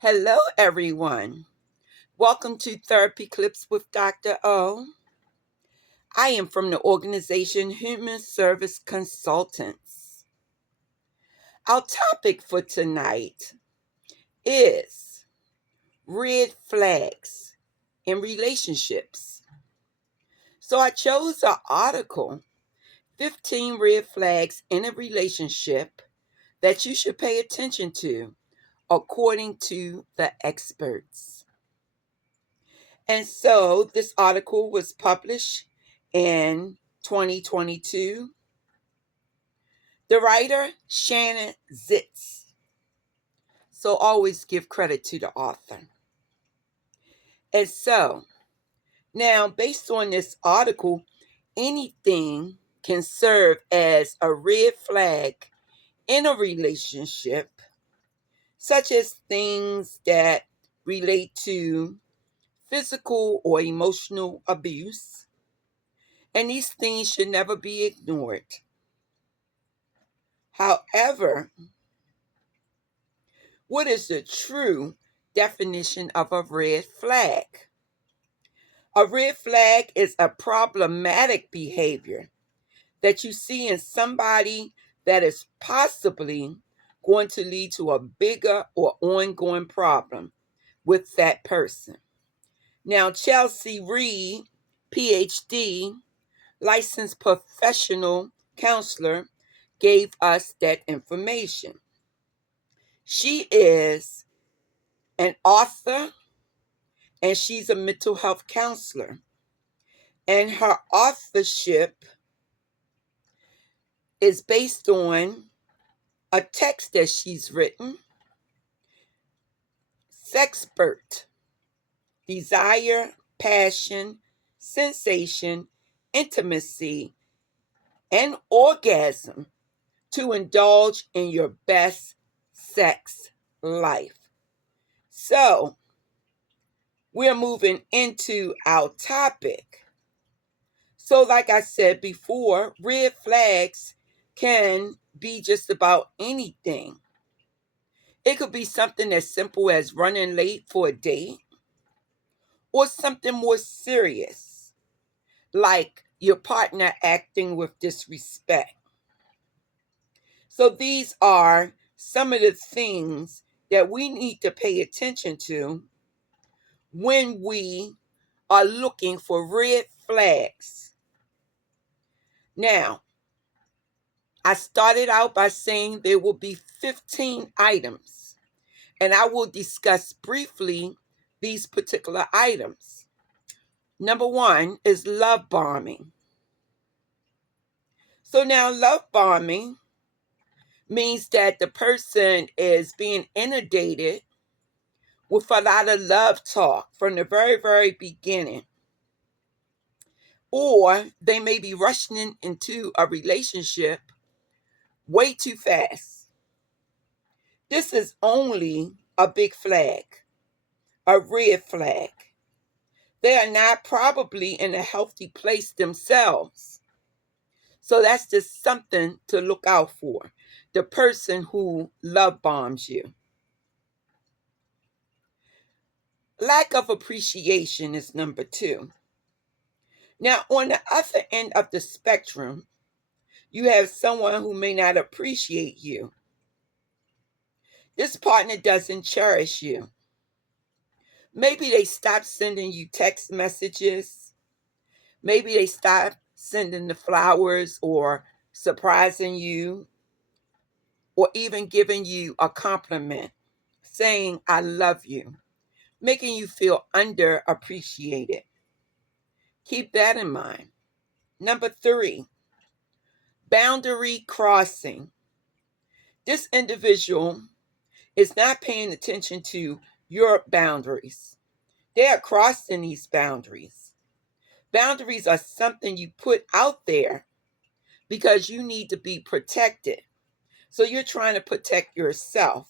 Hello, everyone. Welcome to Therapy Clips with Dr. O. I am from the organization Human Service Consultants. Our topic for tonight is red flags in relationships. So I chose an article, 15 Red Flags in a Relationship that you should pay attention to, according to the experts. And so this article was published in 2022. The writer, Shannon Zitz. So always give credit to the author. And so now, based on this article, anything can serve as a red flag in a relationship, such as things that relate to physical or emotional abuse. And these things should never be ignored. However, what is the true definition of a red flag? A red flag is a problematic behavior that you see in somebody that is possibly going to lead to a bigger or ongoing problem with that person. Now, Chelsea Reed, PhD, licensed professional counselor, gave us that information. She is an author and she's a mental health counselor. And her authorship is based on a text that she's written, Sexpert, Desire, Passion, Sensation, Intimacy, and Orgasm to Indulge in Your Best Sex Life. So, we're moving into our topic. So, like I said before, red flags can be just about anything. It could be something as simple as running late for a date, or something more serious, like your partner acting with disrespect. So, these are some of the things that we need to pay attention to when we are looking for red flags. Now, I started out by saying there will be 15 items, and I will discuss briefly these particular items. Number one is love bombing. So now, love bombing means that the person is being inundated with a lot of love talk from the very, very beginning. Or they may be rushing into a relationship way too fast. This is only a big flag, a red flag. They are not probably in a healthy place themselves. So that's just something to look out for. The person who love bombs you. Lack of appreciation is number two. Now, on the other end of the spectrum, you have someone who may not appreciate you. This partner doesn't cherish you. Maybe they stop sending you text messages. Maybe they stop sending the flowers or surprising you, or even giving you a compliment, saying, I love you, making you feel underappreciated. Keep that in mind. Number three, boundary crossing. This individual is not paying attention to your boundaries. They are crossing these boundaries. Boundaries are something you put out there because you need to be protected. So you're trying to protect yourself.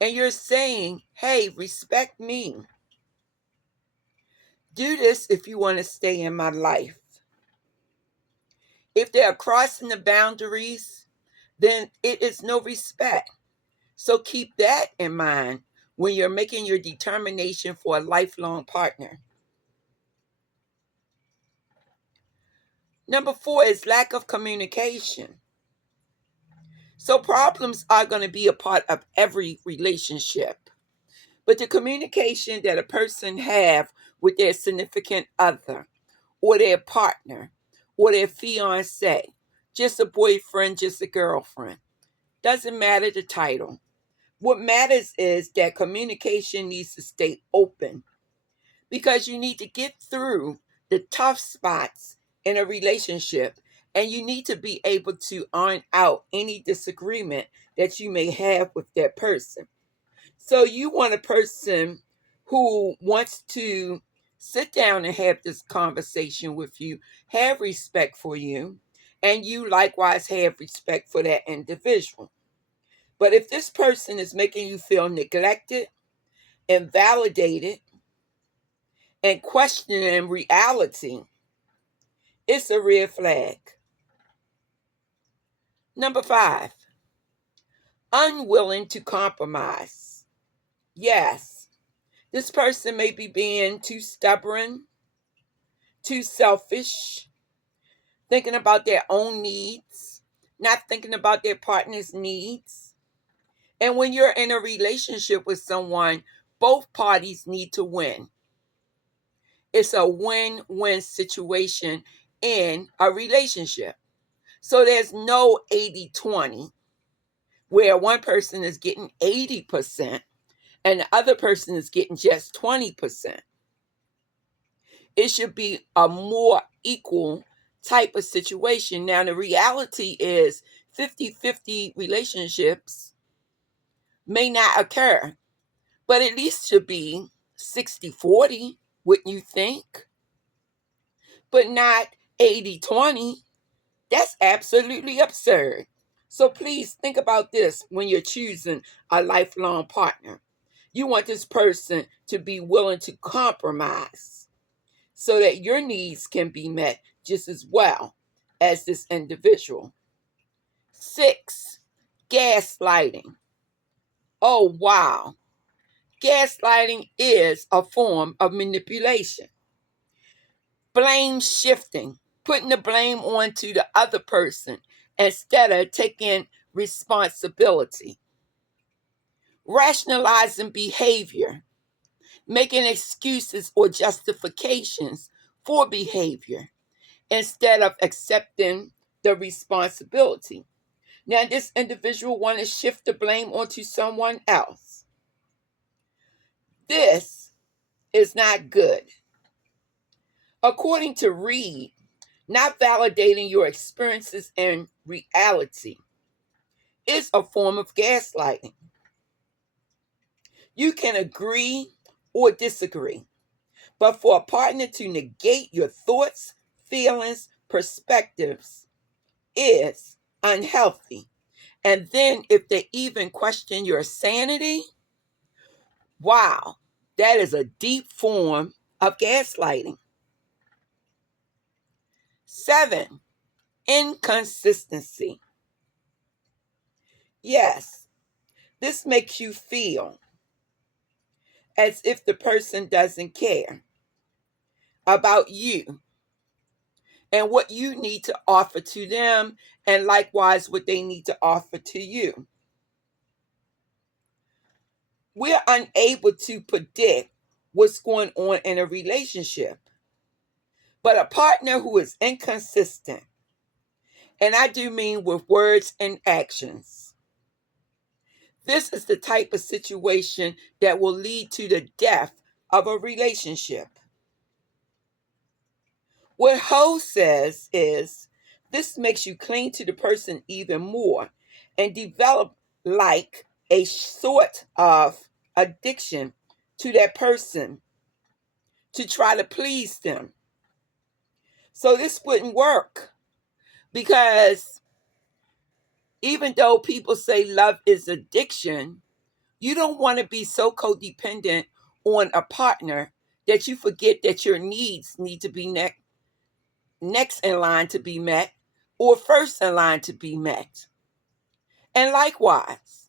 And you're saying, hey, respect me. Do this if you want to stay in my life. If they are crossing the boundaries, then it is no respect. So keep that in mind when you're making your determination for a lifelong partner. Number 4 is lack of communication. So problems are going to be a part of every relationship. But the communication that a person have with their significant other or their partner or their fiance, just a boyfriend, just a girlfriend, doesn't matter the title. What matters is that communication needs to stay open, because you need to get through the tough spots in a relationship, and you need to be able to iron out any disagreement that you may have with that person. So you want a person who wants to sit down and have this conversation with you, have respect for you, and you likewise have respect for that individual. But if this person is making you feel neglected, invalidated, and questioning reality, it's a red flag. Number 5, unwilling to compromise. Yes, this person may be being too stubborn, too selfish, thinking about their own needs, not thinking about their partner's needs. And when you're in a relationship with someone, both parties need to win. It's a win-win situation in a relationship. So there's no 80-20 where one person is getting 80% and the other person is getting just 20%. It should be a more equal type of situation. Now, the reality is 50-50 relationships may not occur, but at least should be 60-40, wouldn't you think? But not 80-20. That's absolutely absurd. So please think about this when you're choosing a lifelong partner. You want this person to be willing to compromise so that your needs can be met just as well as this individual. 6, gaslighting. Oh, wow. Gaslighting is a form of manipulation. Blame shifting, putting the blame onto the other person instead of taking responsibility. Rationalizing behavior, making excuses or justifications for behavior instead of accepting the responsibility. Now, this individual wants to shift the blame onto someone else. This is not good. According to Reed, not validating your experiences and reality is a form of gaslighting. You can agree or disagree, but for a partner to negate your thoughts, feelings, perspectives is unhealthy. And then if they even question your sanity, wow, that is a deep form of gaslighting. 7, inconsistency. Yes, this makes you feel as if the person doesn't care about you and what you need to offer to them, and likewise what they need to offer to you. We're unable to predict what's going on in a relationship, but a partner who is inconsistent, and I do mean with words and actions, this is the type of situation that will lead to the death of a relationship. What Ho says is this makes you cling to the person even more and develop like a sort of addiction to that person to try to please them. So this wouldn't work, because even though people say love is addiction, you don't want to be so codependent on a partner that you forget that your needs need to be next in line to be met or first in line to be met. And likewise,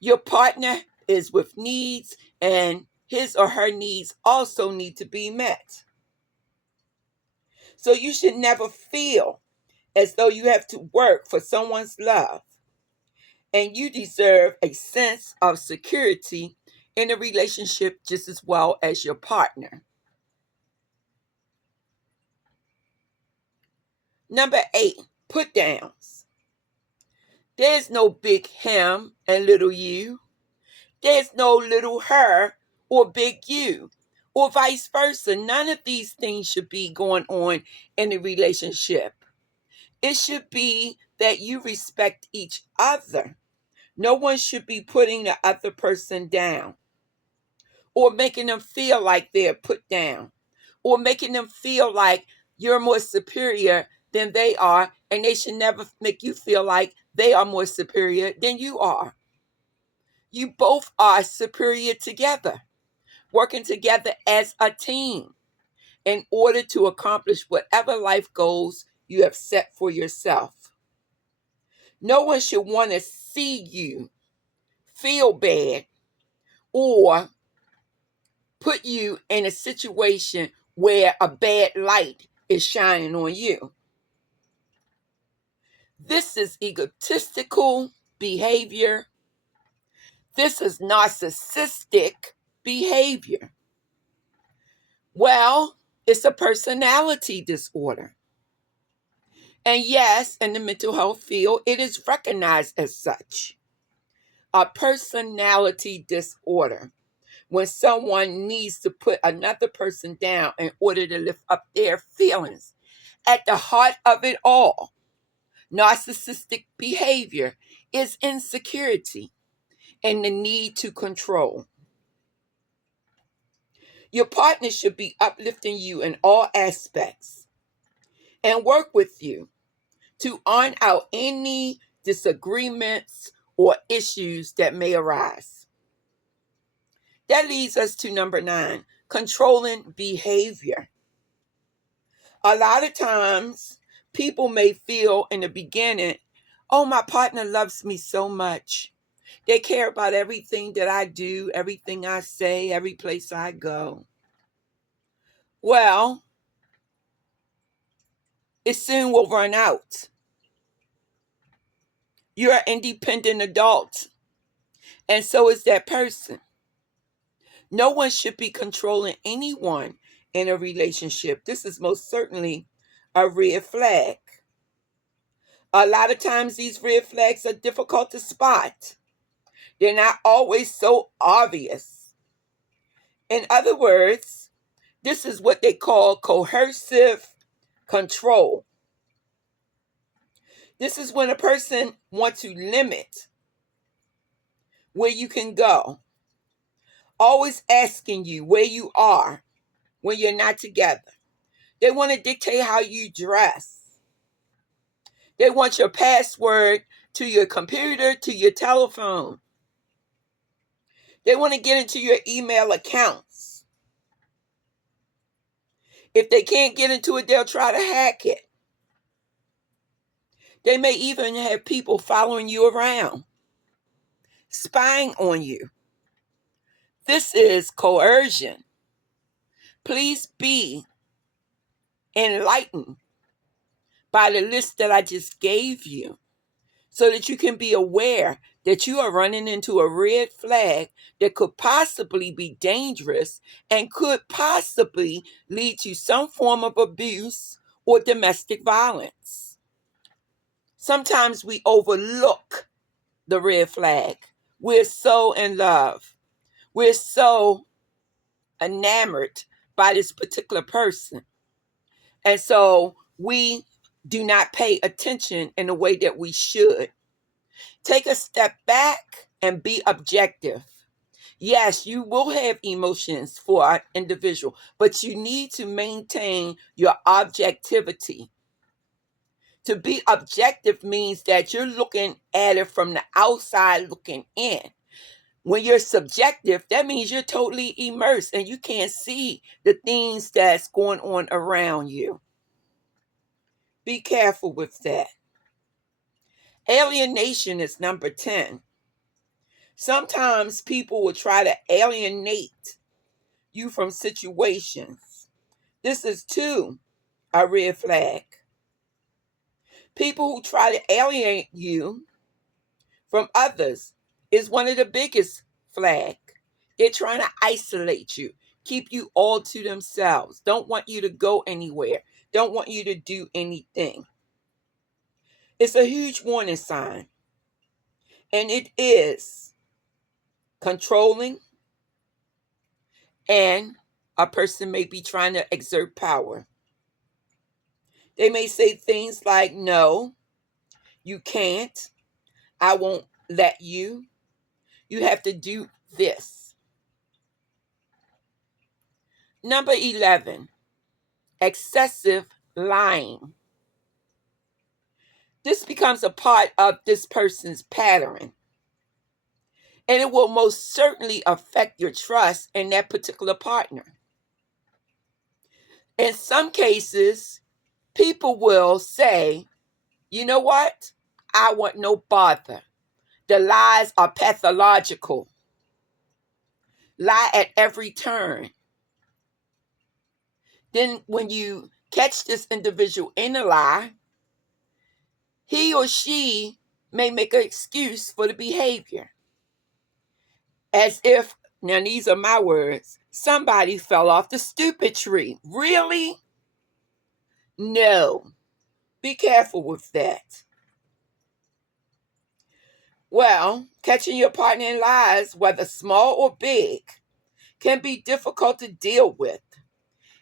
your partner is with needs, and his or her needs also need to be met. So you should never feel as though you have to work for someone's love, and you deserve a sense of security in a relationship just as well as your partner. Number 8, put downs. There's no big him and little you. There's no little her or big you, or vice versa. None of these things should be going on in a relationship. It should be that you respect each other. No one should be putting the other person down, or making them feel like they're put down, or making them feel like you're more superior than they are, and they should never make you feel like they are more superior than you are. You both are superior together, working together as a team in order to accomplish whatever life goals you have set for yourself. No one should want to see you feel bad or put you in a situation where a bad light is shining on you. This is egotistical behavior. This is narcissistic behavior. Well, it's a personality disorder. And yes, in the mental health field, it is recognized as such. A personality disorder. When someone needs to put another person down in order to lift up their feelings. At the heart of it all, narcissistic behavior is insecurity and the need to control. Your partner should be uplifting you in all aspects and work with you to iron out any disagreements or issues that may arise. That leads us to number 9, controlling behavior. A lot of times, people may feel in the beginning, oh, my partner loves me so much. They care about everything that I do, everything I say, every place I go. Well, it soon will run out. You're an independent adult, and so is that person. No one should be controlling anyone in a relationship. This is most certainly a red flag. A lot of times these red flags are difficult to spot. They're not always so obvious. In other words, this is what they call coercive control. This is when a person wants to limit where you can go, always asking you where you are when you're not together. They want to dictate how you dress. They want your password to your computer, to your telephone. They want to get into your email accounts. If they can't get into it, they'll try to hack it. They may even have people following you around, spying on you. This is coercion. Please be enlightened by the list that I just gave you so that you can be aware that you are running into a red flag that could possibly be dangerous and could possibly lead to some form of abuse or domestic violence. Sometimes we overlook the red flag. We're so in love. We're so enamored by this particular person. And so we do not pay attention in the way that we should. Take a step back and be objective. Yes, you will have emotions for an individual, but you need to maintain your objectivity. To be objective means that you're looking at it from the outside looking in. When you're subjective, that means you're totally immersed and you can't see the things that's going on around you. Be careful with that. Alienation is number 10. Sometimes people will try to alienate you from situations. This is too a red flag. People who try to alienate you from others is one of the biggest flag. They're trying to isolate you, keep you all to themselves, don't want you to go anywhere, don't want you to do anything. It's a huge warning sign, and it is controlling, and a person may be trying to exert power. They may say things like, no, you can't, I won't let you, you have to do this. Number 11, excessive lying. This becomes a part of this person's pattern, and it will most certainly affect your trust in that particular partner. In some cases, people will say, you know what? I want no bother. The lies are pathological. Lie at every turn. Then when you catch this individual in a lie, he or she may make an excuse for the behavior. As if, now these are my words, somebody fell off the stupid tree. Really? No. Be careful with that. Well, catching your partner in lies, whether small or big, can be difficult to deal with.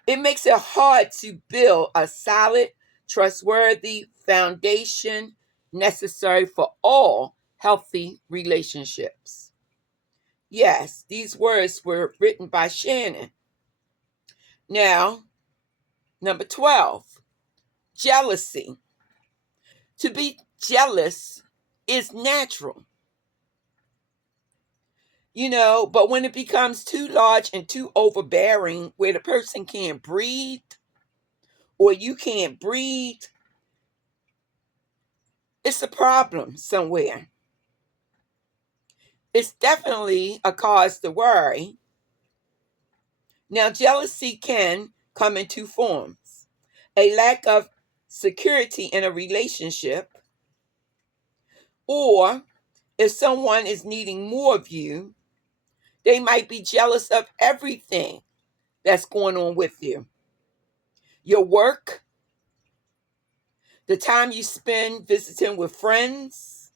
It makes it hard to build a solid, trustworthy foundation necessary for all healthy relationships. Yes, these words were written by Shannon. Now, number 12, jealousy. To be jealous is natural. But when it becomes too large and too overbearing, where the person can't breathe or you can't breathe, it's a problem somewhere. It's definitely a cause to worry. Now, jealousy can come in two forms: a lack of security in a relationship, or if someone is needing more of you, they might be jealous of everything that's going on with you. Your work, the time you spend visiting with friends,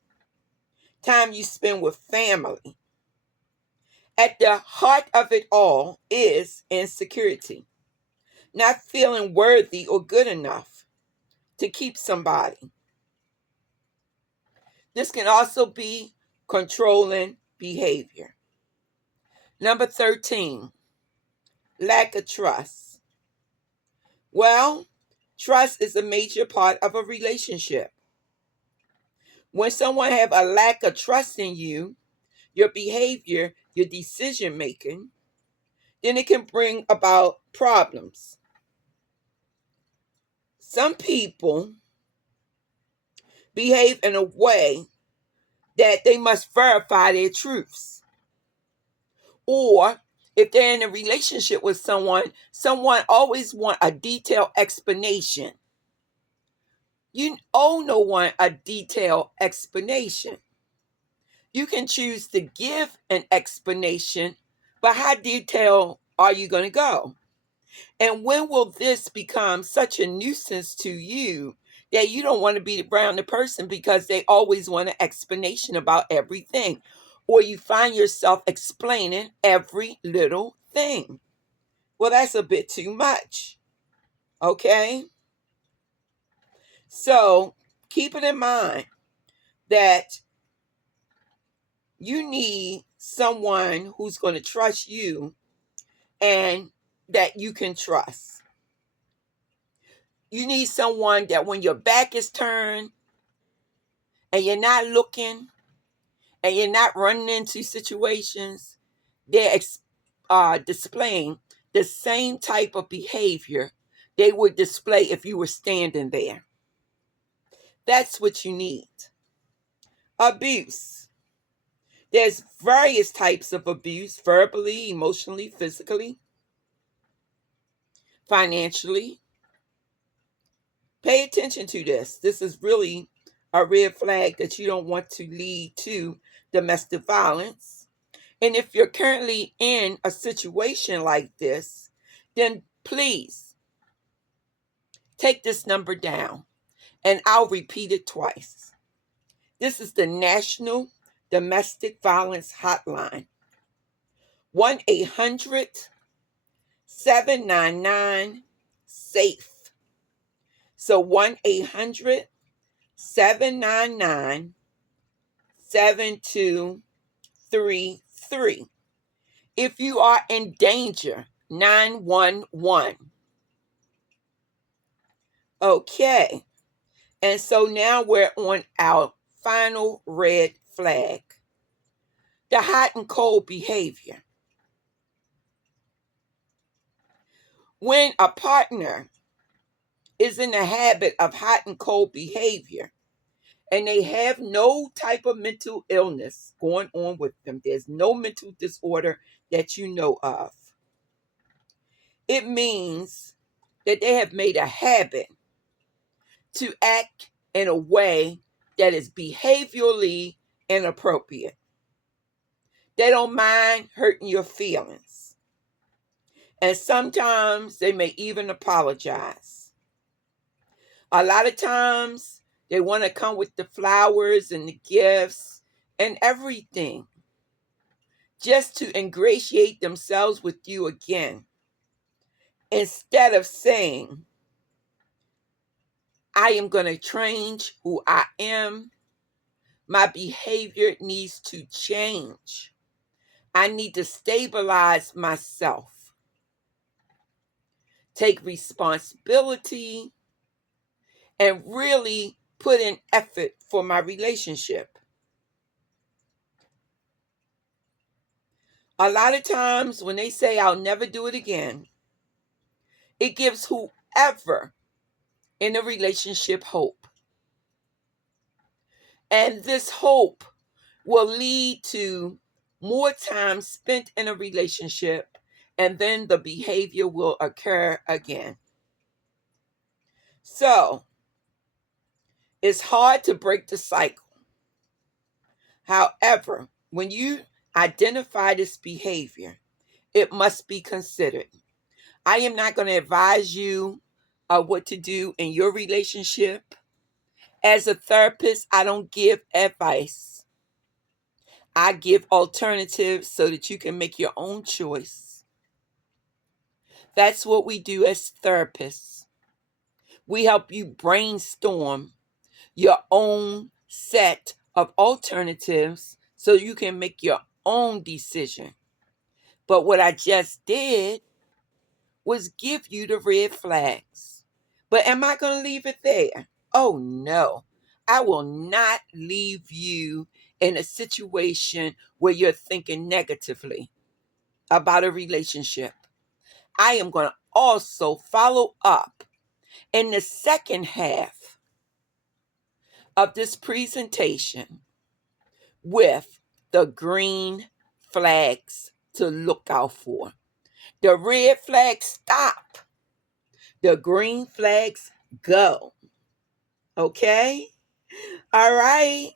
time you spend with family. At the heart of it all is insecurity, not feeling worthy or good enough to keep somebody. This can also be controlling behavior. Number 13, lack of trust. Well, trust is a major part of a relationship. When someone have a lack of trust in you, your behavior, your decision making, then it can bring about problems. Some people behave in a way that they must verify their truths. Or if they're in a relationship with someone always want a detailed explanation. You owe no one a detailed explanation. You can choose to give an explanation, but how detailed are you going to go? And when will this become such a nuisance to you that you don't want to be around the person because they always want an explanation about everything? Or you find yourself explaining every little thing. Well, that's a bit too much. Okay? So keep it in mind that you need someone who's going to trust you and that you can trust. You need someone that when your back is turned and you're not looking and you're not running into situations, they're displaying the same type of behavior they would display if you were standing there. That's what you need. Abuse. There's various types of abuse: verbally, emotionally, physically, financially. Pay attention to this. This is really a red flag that you don't want to lead to domestic violence. And if you're currently in a situation like this, then please take this number down, and I'll repeat it twice. This is the National Domestic Violence Hotline, 1-800-799-SAFE. So 1-800-799-7233. If you are in danger, 911. Okay. And so now we're on our final red flag. The hot and cold behavior. When a partner is in the habit of hot and cold behavior and they have no type of mental illness going on with them, there's no mental disorder that you know of, it means that they have made a habit to act in a way that is behaviorally inappropriate. They don't mind hurting your feelings. And sometimes they may even apologize. A lot of times they want to come with the flowers and the gifts and everything just to ingratiate themselves with you again, instead of saying, I am going to change who I am. My behavior needs to change. I need to stabilize myself, take responsibility, and really put in effort for my relationship. A lot of times when they say, I'll never do it again, it gives whoever in a relationship hope. And this hope will lead to more time spent in a relationship, and then the behavior will occur again. So it's hard to break the cycle. However, when you identify this behavior, it must be considered. I am not going to advise you what to do in your relationship. As a therapist, I don't give advice. I give alternatives so that you can make your own choice. That's what we do as therapists. We help you brainstorm your own set of alternatives so you can make your own decision. But what I just did was give you the red flags. But am I going to leave it there? Oh no. I will not leave you in a situation where you're thinking negatively about a relationship. I am going to also follow up in the second half of this presentation with the green flags to look out for. The red flags stop. The green flags go. Okay? All right.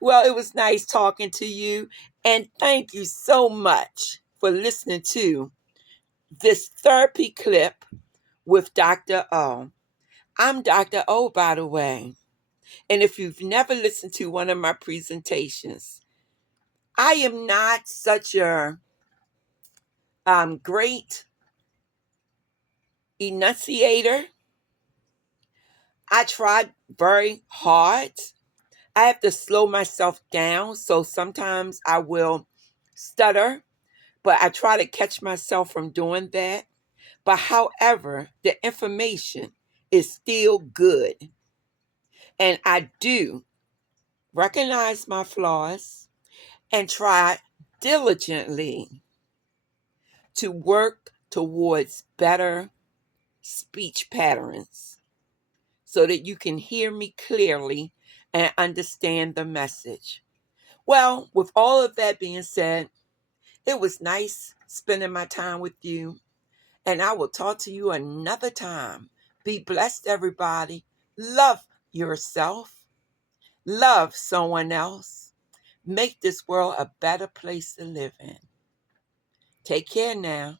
Well, it was nice talking to you. And thank you so much for listening to this therapy clip with Dr. O. I'm Dr. O, by the way. And if you've never listened to one of my presentations, I am not such a great enunciator. I tried very hard. I have to slow myself down, so sometimes I will stutter, but I try to catch myself from doing that. But however, the information is still good. And I do recognize my flaws and try diligently to work towards better speech patterns so that you can hear me clearly and understand the message. Well, with all of that being said, it was nice spending my time with you, and I will talk to you another time. Be blessed, everybody. Love yourself, love someone else. Make this world a better place to live in. Take care now.